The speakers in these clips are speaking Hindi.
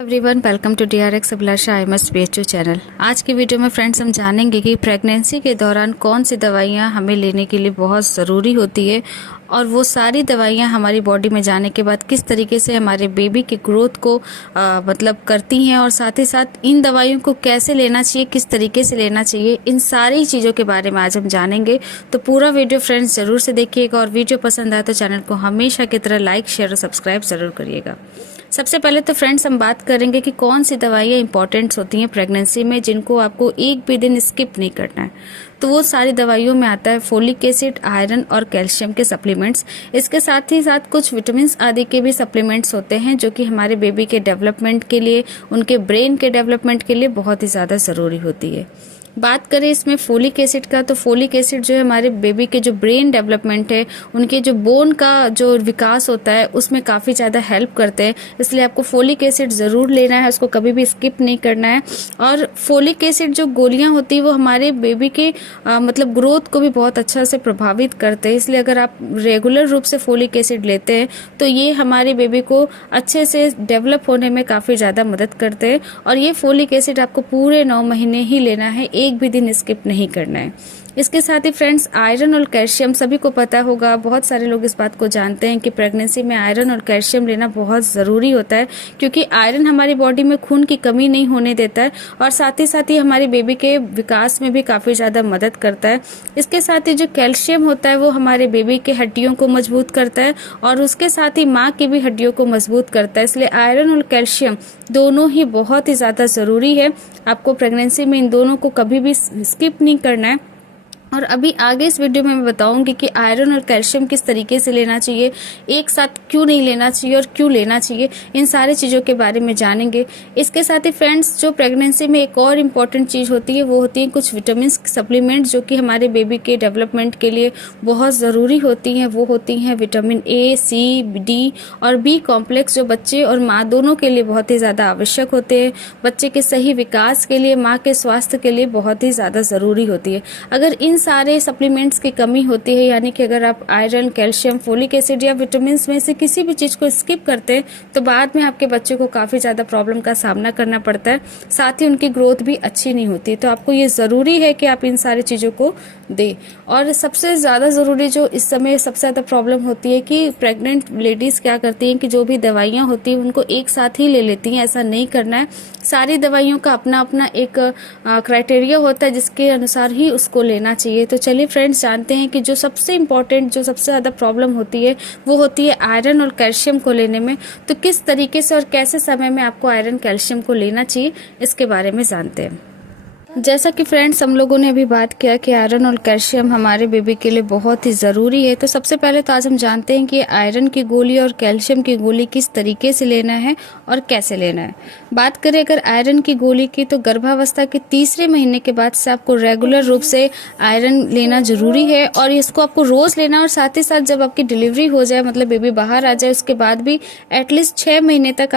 Everyone welcome to DRX Abhilasha IMS BHO channel. आज की वीडियो में फ्रेंड्स हम जानेंगे कि प्रेगनेंसी के दौरान कौन सी दवाइयाँ हमें लेने के लिए बहुत ज़रूरी होती है और वो सारी दवाइयाँ हमारी बॉडी में जाने के बाद किस तरीके से हमारे बेबी की ग्रोथ को मतलब करती हैं और साथ ही साथ इन दवाइयों को कैसे लेना चाहिए, किस तरीके से लेना चाहिए, इन सारी चीज़ों के बारे में आज हम जानेंगे। तो पूरा वीडियो फ्रेंड्स ज़रूर से देखिएगा और वीडियो पसंद आए तो चैनल को हमेशा की तरह लाइक, शेयर और सब्सक्राइब ज़रूर करिएगा। सबसे पहले तो फ्रेंड्स हम बात करेंगे कि कौन सी दवाइयाँ इंपॉर्टेंट होती हैं प्रेगनेंसी में, जिनको आपको एक भी दिन स्किप नहीं करना है। तो वो सारी दवाइयों में आता है फोलिक एसिड, आयरन और कैल्शियम के सप्लीमेंट्स। इसके साथ ही साथ कुछ विटामिन्स आदि के भी सप्लीमेंट्स होते हैं जो कि हमारे बेबी के डेवलपमेंट के लिए, उनके ब्रेन के डेवलपमेंट के लिए बहुत ही ज़्यादा ज़रूरी होती है। बात करें इसमें फोलिक एसिड का, तो फोलिक एसिड जो है हमारे बेबी के जो ब्रेन डेवलपमेंट है, उनके जो बोन का जो विकास होता है उसमें काफ़ी ज़्यादा हेल्प करते हैं। इसलिए आपको फोलिक एसिड ज़रूर लेना है, उसको कभी भी स्किप नहीं करना है। और फोलिक एसिड जो गोलियां होती है वो हमारे बेबी के मतलब ग्रोथ को भी बहुत अच्छा से प्रभावित करते हैं। इसलिए अगर आप रेगुलर रूप से फोलिक एसिड लेते हैं तो ये हमारे बेबी को अच्छे से डेवलप होने में काफ़ी ज़्यादा मदद करते हैं। और ये फोलिक एसिड आपको पूरे 9 महीने ही लेना है, एक भी दिन स्किप नहीं करना है। इसके साथ ही फ्रेंड्स आयरन और कैल्शियम सभी को पता होगा, बहुत सारे लोग इस बात को जानते हैं कि प्रेगनेंसी में आयरन और कैल्शियम लेना बहुत ज़रूरी होता है, क्योंकि आयरन हमारी बॉडी में खून की कमी नहीं होने देता है और साथ ही हमारे बेबी के विकास में भी काफ़ी ज़्यादा मदद करता है। इसके साथ ही जो कैल्शियम होता है वो हमारे बेबी के हड्डियों को मजबूत करता है और उसके साथ ही माँ की भी हड्डियों को मजबूत करता है। इसलिए आयरन और कैल्शियम दोनों ही बहुत ही ज़्यादा ज़रूरी है। आपको प्रेगनेंसी में इन दोनों को कभी भी स्किप नहीं करना है। और अभी आगे इस वीडियो में मैं बताऊंगी कि आयरन और कैल्शियम किस तरीके से लेना चाहिए, एक साथ क्यों नहीं लेना चाहिए और क्यों लेना चाहिए, इन सारी चीज़ों के बारे में जानेंगे। इसके साथ ही फ्रेंड्स जो प्रेगनेंसी में एक और इम्पॉर्टेंट चीज़ होती है वो होती है कुछ विटामिन सप्लीमेंट जो कि हमारे बेबी के डेवलपमेंट के लिए बहुत ज़रूरी होती हैं। वो होती हैं विटामिन A, C, D और B कॉम्प्लेक्स, जो बच्चे और माँ दोनों के लिए बहुत ही ज़्यादा आवश्यक होते हैं। बच्चे के सही विकास के लिए, माँ के स्वास्थ्य के लिए बहुत ही ज़्यादा ज़रूरी होती है। अगर इन सारे सप्लीमेंट्स की कमी होती है, यानी कि अगर आप आयरन, कैल्शियम, फोलिक एसिड या विटामिन में से किसी भी चीज़ को स्किप करते हैं तो बाद में आपके बच्चे को काफ़ी ज़्यादा प्रॉब्लम का सामना करना पड़ता है, साथ ही उनकी ग्रोथ भी अच्छी नहीं होती। तो आपको ये ज़रूरी है कि आप इन सारी चीज़ों को दें। और सबसे ज़्यादा ज़रूरी जो इस समय सबसे ज़्यादा प्रॉब्लम होती है कि प्रेग्नेंट लेडीज़ क्या करती हैं कि जो भी दवाइयाँ होती हैं उनको एक साथ ही ले लेती हैं। ऐसा नहीं करना है। सारी दवाइयों का अपना अपना एक क्राइटेरिया होता है जिसके अनुसार ही उसको लेना चाहिए। तो चलिए फ्रेंड्स जानते हैं कि जो सबसे इम्पोर्टेंट, जो सबसे ज़्यादा प्रॉब्लम होती है वो होती है आयरन और कैल्शियम को लेने में। तो किस तरीके से और कैसे समय में आपको आयरन कैल्शियम को लेना चाहिए, इसके बारे में जानते हैं। जैसा कि फ्रेंड्स हम लोगों ने अभी बात किया कि आयरन और कैल्शियम हमारे बेबी के लिए बहुत ही ज़रूरी है। तो सबसे पहले तो आज हम जानते हैं कि आयरन की गोली और कैल्शियम की गोली किस तरीके से लेना है और कैसे लेना है। बात करें अगर आयरन की गोली की, तो गर्भावस्था के 3रे महीने के बाद से आपको रेगुलर रूप से आयरन लेना ज़रूरी है और इसको आपको रोज़ लेना। और साथ ही साथ जब आपकी डिलीवरी हो जाए, मतलब बेबी बाहर आ जाए, उसके बाद भी एटलीस्ट 6 महीने तक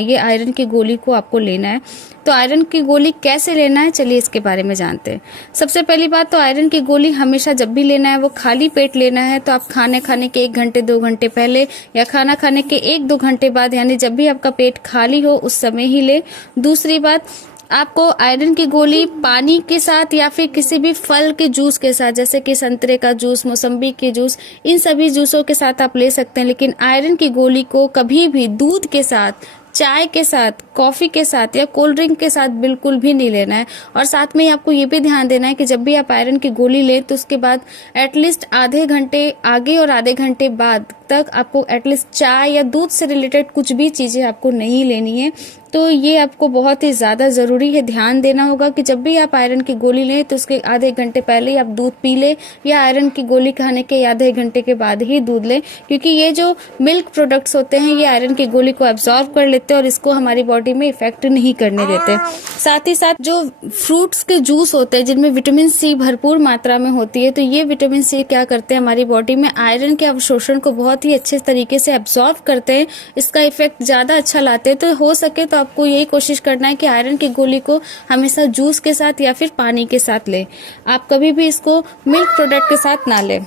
ये आयरन की गोली को आपको लेना है। तो आयरन की गोली कैसे लेना है, चलिए इसके बारे में जानते हैं। सबसे पहली बात तो आयरन की गोली हमेशा जब भी लेना है वो खाली पेट लेना है। तो आप खाने के 1 घंटे 2 घंटे पहले या खाना खाने के 1-2 घंटे बाद, यानी जब भी आपका पेट खाली हो उस समय ही ले। दूसरी बात, आपको आयरन की गोली पानी के साथ या फिर किसी भी फल के जूस के साथ, जैसे कि संतरे का जूस, मौसम्बी के जूस, इन सभी जूसों के साथ आप ले सकते हैं। लेकिन आयरन की गोली को कभी भी दूध के साथ, चाय के साथ, कॉफ़ी के साथ या कोल्ड ड्रिंक के साथ बिल्कुल भी नहीं लेना है। और साथ में ही आपको ये भी ध्यान देना है कि जब भी आप आयरन की गोली लें तो उसके बाद एटलीस्ट आधे घंटे आगे और आधे घंटे बाद तक आपको एटलीस्ट चाय या दूध से रिलेटेड कुछ भी चीज़ें आपको नहीं लेनी है। तो ये आपको बहुत ही ज़्यादा ज़रूरी है, ध्यान देना होगा कि जब भी आप आयरन की गोली लें तो उसके आधे घंटे पहले ही आप दूध पी लें या आयरन की गोली खाने के आधे घंटे के बाद ही दूध लें, क्योंकि ये जो मिल्क प्रोडक्ट्स होते हैं ये आयरन की गोली को एब्जॉर्ब कर लेते हैं और इसको हमारी बॉडी में इफेक्ट नहीं करने देते। साथ ही साथ जो फ्रूट्स के जूस होते हैं जिनमें विटामिन सी भरपूर मात्रा में होती है, तो ये विटामिन सी क्या करते हैं, हमारी बॉडी में आयरन के अवशोषण को बहुत ही अच्छे तरीके से एब्जॉर्ब करते हैं, इसका इफेक्ट ज़्यादा अच्छा लाते हैं। तो हो सके तो आपको यही कोशिश करना है कि आयरन की गोली को हमेशा जूस के साथ या फिर पानी के साथ लें। आप कभी भी इसको मिल्क प्रोडक्ट के साथ ना लें।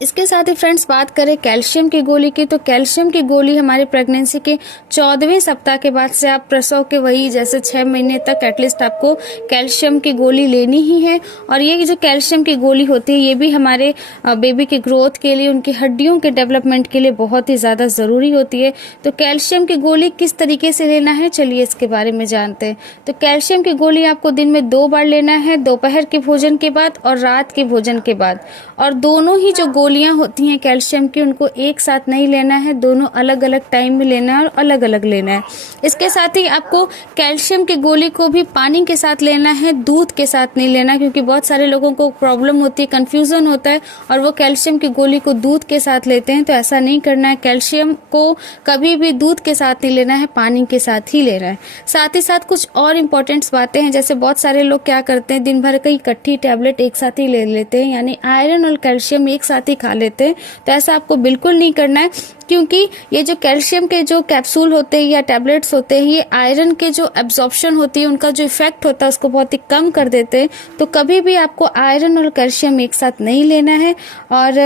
इसके साथ ही फ्रेंड्स बात करें कैल्शियम की गोली की, तो कैल्शियम की गोली हमारे प्रेगनेंसी के 14वें सप्ताह के बाद से आप प्रसव के वही जैसे 6 महीने तक एटलीस्ट आपको कैल्शियम की गोली लेनी ही है। और ये जो कैल्शियम की गोली होती है ये भी हमारे बेबी के ग्रोथ के लिए, उनकी हड्डियों के डेवलपमेंट के लिए बहुत ही ज़्यादा ज़रूरी होती है। तो कैल्शियम की गोली किस तरीके से लेना है, चलिए इसके बारे में जानते हैं। तो कैल्शियम की गोली आपको दिन में 2 बार लेना है, दोपहर के भोजन के बाद और रात के भोजन के बाद। और दोनों ही जो गोलियां होती हैं कैल्शियम की उनको एक साथ नहीं लेना है, दोनों अलग अलग टाइम में लेना है और अलग अलग लेना है। इसके साथ ही आपको कैल्शियम की गोली को भी पानी के साथ लेना है, दूध के साथ नहीं लेना, क्योंकि बहुत सारे लोगों को प्रॉब्लम होती है, कंफ्यूजन होता है और वो कैल्शियम की गोली को दूध के साथ लेते हैं। तो ऐसा नहीं करना है, कैल्शियम को कभी भी दूध के साथ नहीं लेना है, पानी के साथ ही लेना है। साथ ही साथ कुछ और इम्पोर्टेंट्स बातें हैं, जैसे बहुत सारे लोग क्या करते हैं दिन भर कई इकट्ठी टैबलेट एक साथ ही ले लेते हैं, यानी आयरन और कैल्शियम एक साथ ही खा लेते हैं। तो ऐसा आपको बिल्कुल नहीं करना है, क्योंकि ये जो कैल्शियम के जो कैप्सूल होते हैं या टैबलेट्स होते हैं ये आयरन के जो एब्जॉर्प्शन होती है, उनका जो इफेक्ट होता है उसको बहुत ही कम कर देते हैं। तो कभी भी आपको आयरन और कैल्शियम एक साथ नहीं लेना है। और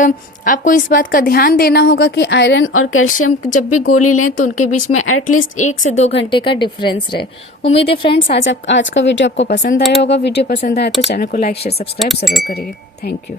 आपको इस बात का ध्यान देना होगा कि आयरन और कैल्शियम जब भी गोली लें तो उनके बीच में एटलीस्ट 1 से 2 घंटे का डिफरेंस रहे। उम्मीद है फ्रेंड्स आज का वीडियो आपको पसंद आया होगा। वीडियो पसंद आया तो चैनल को लाइक शेयर सब्सक्राइब जरूर करिए। Thank you.